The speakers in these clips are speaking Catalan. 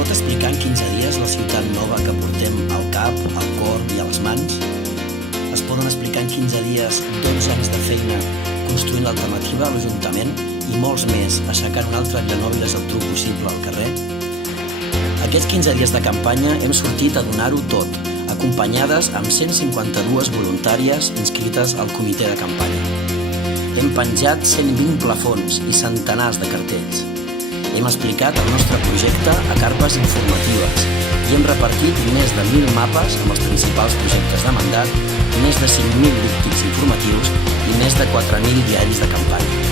pot explicar en 15 dies la ciutat nova que portem al cap, al cor i a les mans? Es poden explicar en 15 dies 12 anys de feina construint l'alternativa a l'Ajuntament i molts més aixecant una altra Vilanova i la Geltrú possible al carrer? Aquests 15 dies de campanya hem sortit a donar-ho tot, acompanyades amb 152 voluntàries inscrites al comitè de campanya. Hem penjat 120 plafons i centenars de cartells. Hem explicat el nostre projecte a carpes informatives i hem repartit més de 1.000 mapes amb els principals projectes de mandat, més de 5.000 díptics informatius i més de 4.000 diaris de campanya.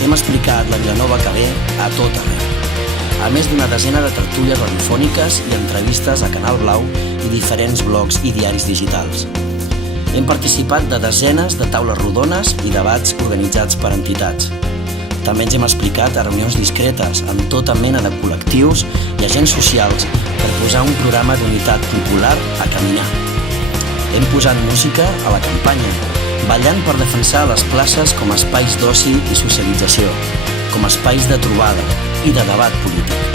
Hem explicat la Vilanova que ve a tot arreu, a més d'una desena de tertúlies radiofòniques i entrevistes a Canal Blau i diferents blogs i diaris digitals. Hem participat de desenes de taules rodones i debats organitzats per entitats. També ens hem explicat a reunions discretes amb tota mena de col·lectius i agents socials per posar un programa d'unitat popular a caminar. Hem posat música a la campanya, ballant per defensar les places com a espais d'oci i socialització, com a espais de trobada i de debat polític.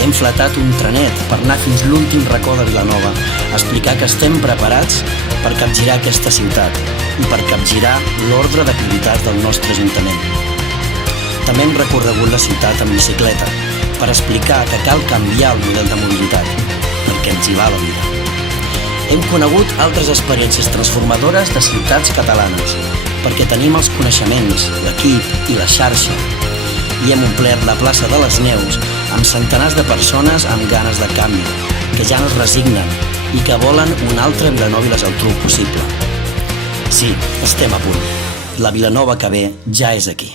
Hem fletat un trenet per anar fins l'últim racó de Vilanova a explicar que estem preparats per capgirar aquesta ciutat i per capgirar l'ordre de prioritats del nostre Ajuntament. També hem recorregut la ciutat en bicicleta per explicar que cal canviar el model de mobilitat, perquè ens hi va la vida. Hem conegut altres experiències transformadores de ciutats catalanes, perquè tenim els coneixements, l'equip i la xarxa, i hem omplert la plaça de les Neus amb centenars de persones amb ganes de canvi, que ja no es resignen i que volen una altra Vilanova i la Geltrú possible. Sí, estem a punt. La Vilanova que ve ja és aquí.